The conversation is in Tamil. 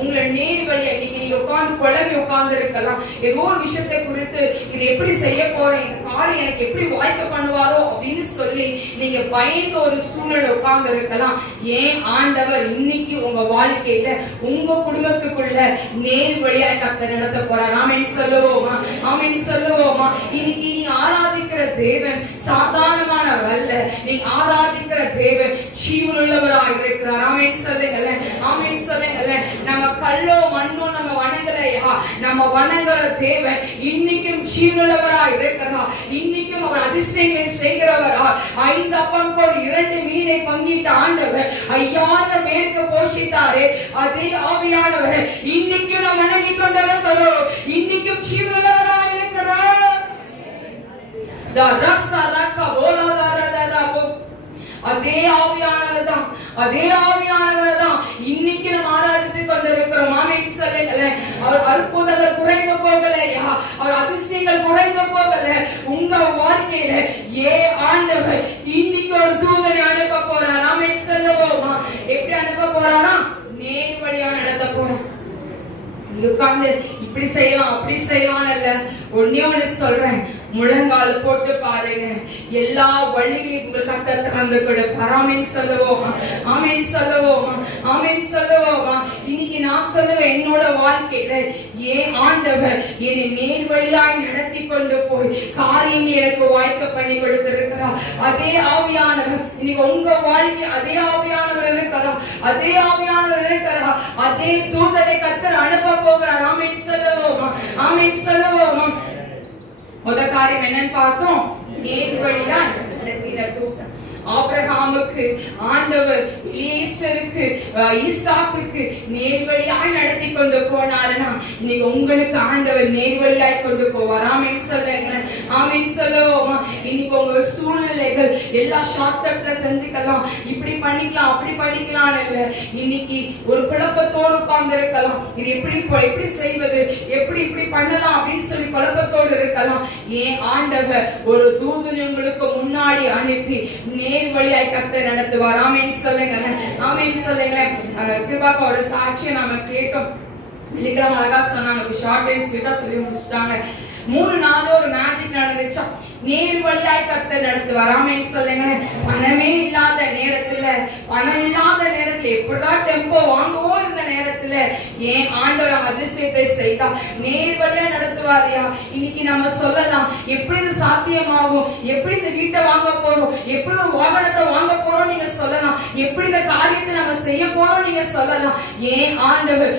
உங்களை நேர் வழியா இன்னைக்கு நீங்க உட்கார்ந்து குழம்பி உட்கார்ந்து இருக்கலாம். ஏதோ ஒரு விஷயத்தை குறித்து இது எப்படி செய்ய போறேன், இந்த காரியம் எனக்கு எப்படி வாய்க்க பண்ணுவாரோ அப்படின்னு சொல்லி நீங்க பயந்த ஒரு சூழ்நிலை உட்கார்ந்து இருக்கலாம். ஏன் ஆண்டவர் இன்னைக்கு உங்க வாழ்க்கையில உங்க குடும்பத்துக்குள்ள நேர் வழியா கர்த்தர் நடத்த போறார். ஆமென் சொல்லுவோமா? ஆமென் சொல்லுவோமா? இன்னைக்கு நீ ஆராதிக்கிற தேவன் சாதாரணமானவர் அல்ல. நீ ஆராதிக்கிற தேவன் ஜீவனுள்ளவராக இருக்கிறார். ஆமென் சொல்லுங்கள, ஆமென் சொல்லுங்கள. நம்ம கல்லோ மண்ணோ நம்ம வணங்கலையா, நம்ம வணங்குற தேவன் இன்னைக்கும் ஜீவனுள்ளவராக இருக்கிறார். இன்னைக்கும் அவர் அதிசயங்களை செய்கிறவரா. 5 அப்பம் 2 மீனை பங்கிட்ட ஆண்டவர் 5000 பேருக்கு போஷித்தாரே, அதே ஆவியானவர் இன்னைக்கும் நாம் வணங்கிக் கொண்டிருக்கிறோம். இன்னைக்கும் ஜீவனுள்ளவராக இருக்கிறார். அதே ஆவியானவர் தான், அதே ஆவியானவர் தான் இன்னைக்கு நாம் ஆராதித்துக் கொண்டிருக்கிறோம். ஆமென் சொல்லுங்களே. அவர் அற்புதங்கள் குறைந்து போகலையா, அவர் அதிசயங்கள் குறைந்து போகல. உங்க வாழ்க்கையில ஆண்டவர் இன்னைக்கு ஒரு தூதரை அனுப்ப போறார். ஆமென் சொல்லுவோமா? எப்படி அனுப்ப போறாரா? நேர் வழியா நடத்த போறார். உட்கார்ந்து இப்படி செய்யலாம் அப்படி செய்யலாம் இல்ல, ஒண்ணே சொல்றேன், முழங்கால் போட்டு பாருங்க, எல்லா வழிகளையும் உங்களுக்கு கர்த்தர் திறந்து கொடுப்பார். ஆமென் சொல்லுவோமா? ஆமென் சொல்லுவோமா? ஆமென் சொல்லுவோமா? இன்னைக்கு நான் சொல்லுவேன், என்னோட வாழ்க்கையில ஆண்டவர் என்னை நேர் வழியாய் நடத்தி கொண்டு போய் காரியங்கள் எனக்கு வாய்க்க பண்ணி கொடுத்திருக்கிறார். அதே ஆவியானவர் இன்னைக்கு உங்க வாழ்க்கை அதே ஆவியானவர் இருக்கிறார், அதே ஆவியானவர் இருக்கிறார். அதே தூதரை கர்த்தர் அனுப்ப போகிறார். ஆமென் சொல்லுவோமா? ஆமென் சொல்லுவோமா? முத காரியம் என்னன்னு பார்த்தோம், நேர் வழியா நடத்தின தூதன். ஆபிரகாமுக்கு ஆண்டவர் எலியேசருக்கு ஈசாக்குக்கு நேர் வழியாய் நடத்தி கொண்டு போனாருன்னா இன்னைக்கு உங்களுக்கு ஆண்டவர் நேர் வழியாய் கொண்டு போவார். ஆமென் சொல்லுங்க, ஆமென் சொல்லுவோமா? இன்னைக்கு உங்க சூழ்நிலைகள் எல்லா ஷார்ட்கட்ல செஞ்சுக்கலாம், இப்படி பண்ணிக்கலாம் அப்படி பண்ணிக்கலாம் இல்ல. இன்னைக்கு ஒரு குழப்பத்தோடு உட்கார்ந்து இருக்கலாம், இது எப்படி செய்வது, எப்படி இப்படி பண்ணலாம் அப்படின்னு சொல்லி குழப்பத்தோடு இருக்கலாம். ஏன் ஆண்டவர் ஒரு தூதனை உங்களுக்கு முன்னாடி அனுப்பி நேர் வழியாய் கர்த்தர் நடத்துவார். ஆமென் சொல்லுங்க, ஆமென் சொல்லுங்க. கிருபாக்கோட சாட்சியை நாம கேட்டோம். வெள்ளிக்கிழமை அழகா சொன்னாங்க, ஷார்ட் அண்ட் ஸ்வீட்டா சொல்லி முடிச்சுட்டாங்க. 3 நாள் ஒரு மேஜிக் நடந்துச்சா, நேர் வழியாய் கர்த்தர் நடத்துவார். ஆமென் சொல்லுங்க. பணமே இல்லாத நேரத்துல, பணம் இல்லாத நேரத்துல, எப்படா டெம்போ வாங்குவோம் இருந்த நேரத்துல ஆண்டவர் அதிசயத்தை செய்தா நேர் வழியா நடத்துவாரியா. இன்னைக்கு நம்ம சொல்லலாம், எப்படி இது சாத்தியமாகும், எப்படி இந்த வீட்டை வாங்க போறோம், எப்படி ஒரு வாகனத்தை வாங்க போறோம் நீங்க சொல்லலாம், எப்படி இந்த காரியத்தை நம்ம செய்ய போறோம் நீங்க சொல்லலாம். ஆண்டவர்